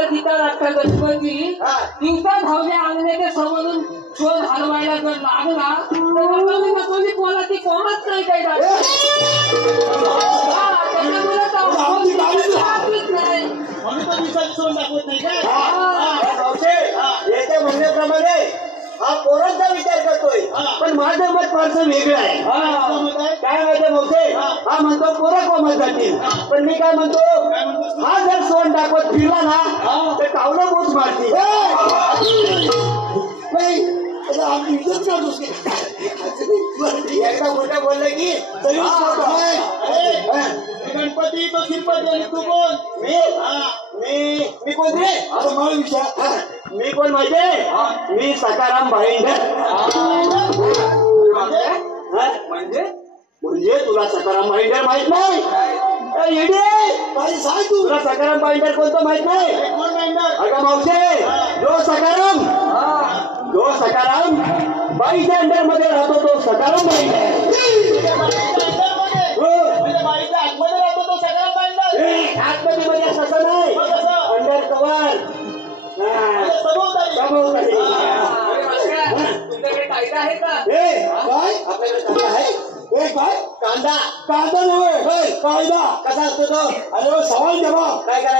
माझं ठिकाण अख्खा गणपती दिवसा धावल्या अंगण्याच्या समोरून शोध हलवायला जर लागला तर कोणी कोणाची कोणच नाही काय याच्या म्हणण्याप्रमाणे हा पोरांचा विचार करतोय पण माझं मत फारसं वेगळं आहे. काय माहिती मोठे हा म्हणतो पोरं कोमत जातील पण मी काय म्हणतो हा जर सोन दाखवत फिरला ना तर कावलं बोच मारतील. एकदा मोठं बोललं की गणपती तो श्रीपती तू कोण? मी कोण रे? आता मला विचार मी कोण माहितीये? मी सकाराम भाईंदर. म्हणजे तुला सकाराम भाईंदर माहित नाही? सांग तू तुला सकाराम भाईंदर कोणतं माहित नाही? अगं मावशे जो सकाराम बाईच्या अंडर मध्ये राहतो तो सकाराम भाईंदर. आतमध्ये म्हणजे तसं नाही अंडर कवर तुमच्याकडे कायदा आहे का? आपल्याकडे कांदा आहे. कांदा कांदा नव्हे कायदा कसा असतो तो? अरे सवाल जवाब काय करायचं?